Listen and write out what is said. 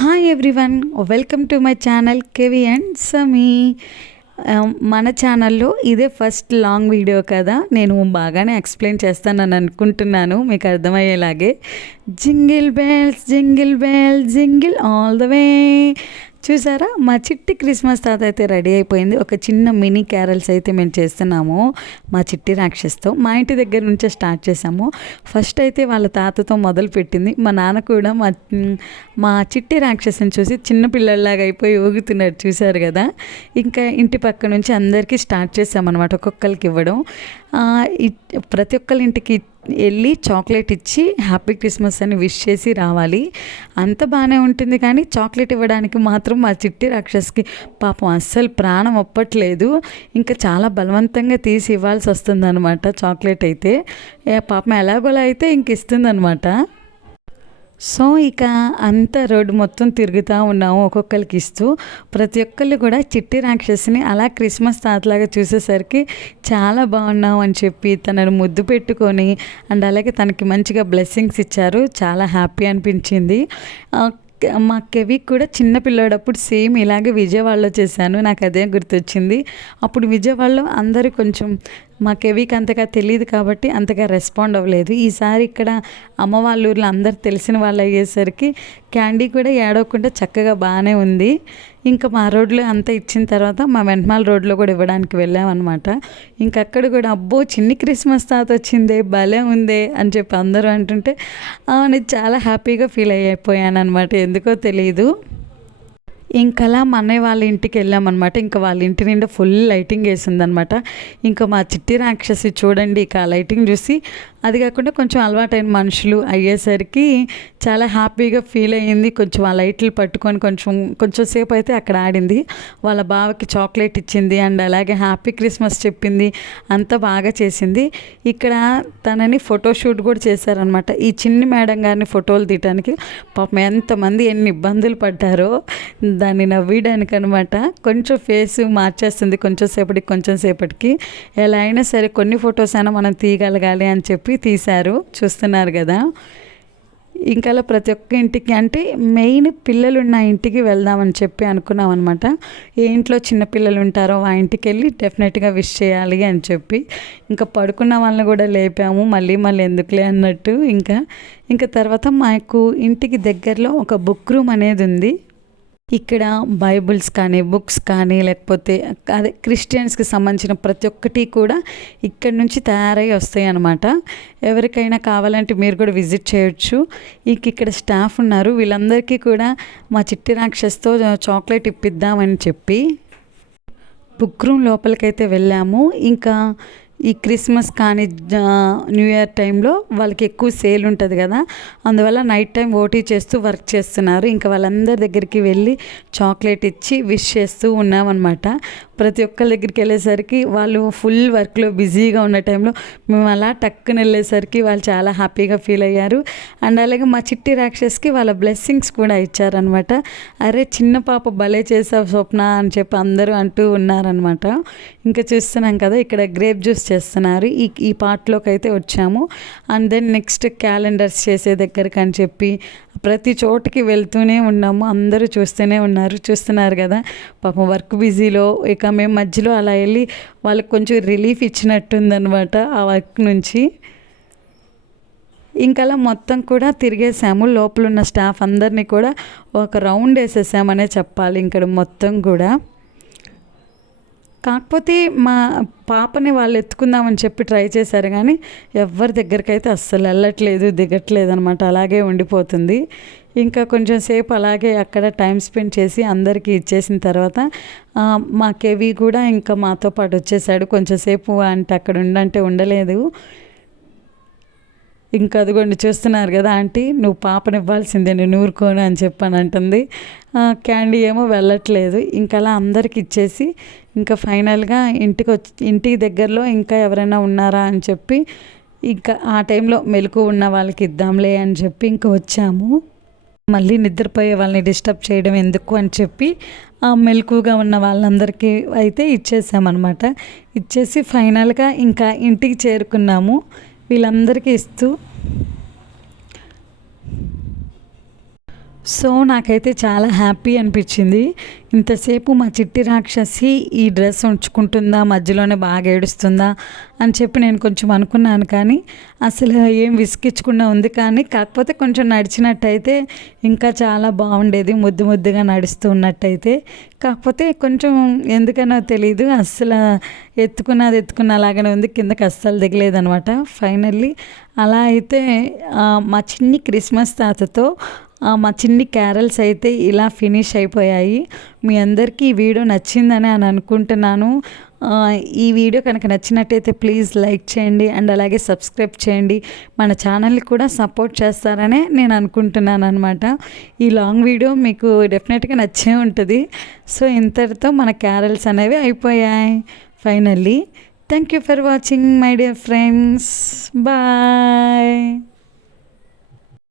Hi everyone, welcome to my channel KV and Sami. మన ఛానల్లో ఇదే ఫస్ట్ లాంగ్ వీడియో కదా, నేను బాగానే ఎక్స్ప్లెయిన్ చేస్తానని అనుకుంటున్నాను మీకు అర్థమయ్యేలాగే. Jingle bells jingle bells jingle all the way. చూసారా, మా చిట్టి క్రిస్మస్ తాత అయితే రెడీ అయిపోయింది. ఒక చిన్న మినీ క్యారల్స్ అయితే మేము చేస్తున్నాము మా చిట్టి రాక్షస్తో. మా ఇంటి దగ్గర నుంచే స్టార్ట్ చేసాము. ఫస్ట్ అయితే వాళ్ళ తాతతో మొదలు పెట్టింది. మా నాన్న కూడా మా చిట్టి రాక్షసుని చూసి చిన్న పిల్లల్లాగా అయిపోయి ఊగుతున్నాడు, చూశారు కదా. ఇంకా ఇంటి పక్క నుంచి అందరికీ స్టార్ట్ చేసామన్నమాట, ఒక్కొక్కరికి ఇవ్వడం. ప్రతి ఒక్కరి ఇంటికి వెళ్ళి చాక్లెట్ ఇచ్చి హ్యాపీ క్రిస్మస్ అని విష్ చేసి రావాలి. అంత బాగానే ఉంటుంది, కానీ చాక్లెట్ ఇవ్వడానికి మాత్రం మా చిట్టి రాక్షస్కి పాపం అస్సలు ప్రాణం ఒప్పట్లేదు. ఇంకా చాలా బలవంతంగా తీసి ఇవ్వాల్సి వస్తుంది అనమాట చాక్లెట్ అయితే. పాపం ఎలాగోలా అయితే ఇంక ఇస్తుంది అనమాట. సో ఇక అంతా రోడ్డు మొత్తం తిరుగుతూ ఉన్నాము, ఒక్కొక్కరికి ఇస్తూ. ప్రతి ఒక్కళ్ళు కూడా చిట్టి రాక్షసిని అలా క్రిస్మస్ తాతలాగా చూసేసరికి చాలా బాగున్నావు అని చెప్పి తనను ముద్దు పెట్టుకొని అండ్ అలాగే తనకి మంచిగా బ్లెస్సింగ్స్ ఇచ్చారు. చాలా హ్యాపీ అనిపించింది. మా కెవికి కూడా చిన్న పిల్లోడప్పుడు సేమ్ ఇలాగే విజయవాడలో చేశాను, నాకు అదే గుర్తొచ్చింది. అప్పుడు విజయవాడలో అందరూ కొంచెం మా కెవికి అంతగా తెలియదు కాబట్టి అంతగా రెస్పాండ్ అవ్వలేదు. ఈసారి ఇక్కడ అమ్మ వాళ్ళ ఊర్లో అందరు తెలిసిన వాళ్ళు అయ్యేసరికి క్యాండీ కూడా ఏడవకుండా చక్కగా బాగానే ఉంది. ఇంకా మా రోడ్లో అంతా ఇచ్చిన తర్వాత మా వెంటమాల రోడ్లో కూడా ఇవ్వడానికి వెళ్ళామన్నమాట. ఇంకా అక్కడ కూడా అబ్బో చిన్ని క్రిస్మస్ తాత వచ్చిందే, భలే ఉందే అని చెప్పి అందరూ అంటుంటే నేను చాలా హ్యాపీగా ఫీల్ అయిపోయాను అనమాట, ఎందుకో తెలియదు. ఇంకలా మా అన్నయ్య వాళ్ళ ఇంటికి వెళ్ళామన్నమాట. ఇంకా వాళ్ళ ఇంటి నిండా ఫుల్ లైటింగ్ వేసిందనమాట. ఇంకా మా చిట్టి రాక్షసి చూడండి, ఇక ఆ లైటింగ్ చూసి అది కాకుండా కొంచెం అలవాటైన మనుషులు అయ్యేసరికి చాలా హ్యాపీగా ఫీల్ అయ్యింది. కొంచెం ఆ లైట్లు పట్టుకొని కొంచెం సేపు అయితే అక్కడ ఆడింది. వాళ్ళ బావకి చాక్లెట్ ఇచ్చింది అండ్ అలాగే హ్యాపీ క్రిస్మస్ చెప్పింది, అంతా బాగా చేసింది. ఇక్కడ తనని ఫోటోషూట్ కూడా చేశారనమాట. ఈ చిన్ని మేడం గారిని ఫోటోలు తీయడానికి పాపం ఎంతమంది ఎన్ని ఇబ్బందులు పడ్డారో దాన్ని నవ్వేయడానికి అనమాట. కొంచెం ఫేస్ మార్చేస్తుంది కొంచెం సేపటికి. ఎలా అయినా సరే కొన్ని ఫొటోస్ అయినా మనం తీయగలగాలి అని చెప్పి తీశారు, చూస్తున్నారు కదా. ఇంకా ప్రతి ఒక్క ఇంటికి అంటే మెయిన్ పిల్లలు ఉన్న ఇంటికి వెళ్దామని చెప్పి అనుకున్నాం అనమాట. ఏ ఇంట్లో చిన్నపిల్లలు ఉంటారో ఆ ఇంటికి వెళ్ళి డెఫినెట్గా విష్ చేయాలి అని చెప్పి ఇంకా పడుకున్న వాళ్ళని కూడా లేపాము, మళ్ళీ ఎందుకులే అన్నట్టు. ఇంకా తర్వాత మాకు ఇంటికి దగ్గరలో ఒక బుక్ రూమ్ అనేది ఉంది. ఇక్కడ బైబుల్స్ కానీ బుక్స్ కానీ లేకపోతే అదే క్రిస్టియన్స్కి సంబంధించిన ప్రతి ఒక్కటి కూడా ఇక్కడ నుంచి తయారై వస్తాయి అన్నమాట. ఎవరికైనా కావాలంటే మీరు కూడా విజిట్ చేయొచ్చు. ఇక్కడ స్టాఫ్ ఉన్నారు, వీళ్ళందరికీ కూడా మా చిట్టి రాక్షస్తో చాక్లెట్ ఇప్పిద్దామని చెప్పి బుక్ రూమ్ లోపలికైతే వెళ్ళాము. ఇంకా ఈ క్రిస్మస్ కానీ న్యూ ఇయర్ టైంలో వాళ్ళకి ఎక్కువ సేల్ ఉంటుంది కదా, అందువల్ల నైట్ టైం ఓటీ చేస్తూ వర్క్ చేస్తున్నారు. ఇంకా వాళ్ళందరి దగ్గరికి వెళ్ళి చాక్లెట్ ఇచ్చి విష్ చేస్తూ ఉన్నామన్నమాట. ప్రతి ఒక్కరి దగ్గరికి వెళ్ళేసరికి వాళ్ళు ఫుల్ వర్క్లో బిజీగా ఉన్న టైంలో మేము అలా టక్కున వెళ్ళేసరికి వాళ్ళు చాలా హ్యాపీగా ఫీల్ అయ్యారు. అండ్ అలాగే మా చిట్టి రాక్షస్కి వాళ్ళ బ్లెస్సింగ్స్ కూడా ఇచ్చారనమాట. అరే చిన్న పాప భలే చేసావు స్వప్న అని చెప్పి అందరూ అంటూ ఉన్నారనమాట. ఇంకా చూస్తున్నాం కదా, ఇక్కడ గ్రేప్ జ్యూస్ చేస్తున్నారు. ఈ పార్ట్లోకి అయితే వచ్చాము. అండ్ దెన్ నెక్స్ట్ క్యాలెండర్స్ చేసే దగ్గరికి అని చెప్పి ప్రతి చోటికి వెళ్తూనే ఉన్నాము. అందరూ చూస్తున్నారు కదా. పాపం వర్క్ బిజీలో ఇక మేము మధ్యలో అలా వెళ్ళి వాళ్ళకి కొంచెం రిలీఫ్ ఇచ్చినట్టుందనమాట ఆ వర్క్ నుంచి. ఇంకలా మొత్తం కూడా తిరిగేసాము. లోపల ఉన్న స్టాఫ్ అందరినీ కూడా ఒక రౌండ్ వేసేసామనే చెప్పాలి ఇక్కడ మొత్తం కూడా. కాకపోతే మా పాపని వాళ్ళు ఎత్తుకుందామని చెప్పి ట్రై చేశారు, కానీ ఎవరి దగ్గరికి అయితే అస్సలు వెళ్ళట్లేదు, దిగట్లేదు అనమాట, అలాగే ఉండిపోతుంది. ఇంకా కొంచెం సేపు అలాగే అక్కడ టైం స్పెండ్ చేసి అందరికీ ఇచ్చేసిన తర్వాత మా కెవి కూడా ఇంకా మాతో పాటు వచ్చేసాడు. కొంచెం సేపు అంటే అక్కడ ఉండంటే ఉండలేదు. ఇంకా అదిగోండి చూస్తున్నారు కదా, ఆంటీ నువ్వు పాపని ఇవ్వాల్సిందే, నేను ఊరుకోను అని చెప్పని అంటుంది. క్యాండీ ఏమో వెళ్ళట్లేదు. ఇంకా అలా అందరికి ఇచ్చేసి ఇంకా ఫైనల్గా ఇంటికి దగ్గరలో ఇంకా ఎవరైనా ఉన్నారా అని చెప్పి ఇంకా ఆ టైంలో మెలకు ఉన్న వాళ్ళకి ఇద్దాంలే అని చెప్పి ఇంకా వచ్చాము. మళ్ళీ నిద్రపోయే వాళ్ళని డిస్టర్బ్ చేయడం ఎందుకు అని చెప్పి మెలకుగా ఉన్న వాళ్ళందరికీ అయితే ఇచ్చేసామన్నమాట. ఇచ్చేసి ఫైనల్గా ఇంకా ఇంటికి చేరుకున్నాము. వీళ్ళందరికీ ఇస్తూ సో నాకైతే చాలా హ్యాపీ అనిపించింది. ఇంతసేపు మా చిట్టి రాక్షసి ఈ డ్రెస్ ఉంచుకుంటుందా, మధ్యలోనే బాగా ఏడుస్తుందా అని చెప్పి నేను కొంచెం అనుకున్నాను. కానీ అసలు ఏం విసిగించకుండా ఉంది. కానీ కాకపోతే కొంచెం నడిచినట్టయితే ఇంకా చాలా బాగుండేది, ముద్దు ముద్దుగా నడుస్తూ ఉన్నట్టయితే. కాకపోతే కొంచెం ఎందుకనో తెలీదు, అస్సలు ఎత్తుకున్నలాగానే ఉంది, కిందకి అస్సలు దిగలేదనమాట. ఫైనల్లీ అలా అయితే మా చిన్ని క్రిస్మస్ తాతతో మా చిన్ని క్యారల్స్ అయితే ఇలా ఫినిష్ అయిపోయాయి. మీ అందరికీ ఈ వీడియో నచ్చిందని అనుకుంటున్నాను. ఈ వీడియో కనుక నచ్చినట్టయితే ప్లీజ్ లైక్ చేయండి అండ్ అలాగే సబ్స్క్రైబ్ చేయండి. మన ఛానల్ని కూడా సపోర్ట్ చేస్తారనే నేను అనుకుంటున్నాను అనమాట. ఈ లాంగ్ వీడియో మీకు డెఫినెట్గా నచ్చే ఉంటుంది. సో ఇంతటితో మన క్యారల్స్ అనేవి అయిపోయాయి finally. Thank you for watching my dear friends. Bye.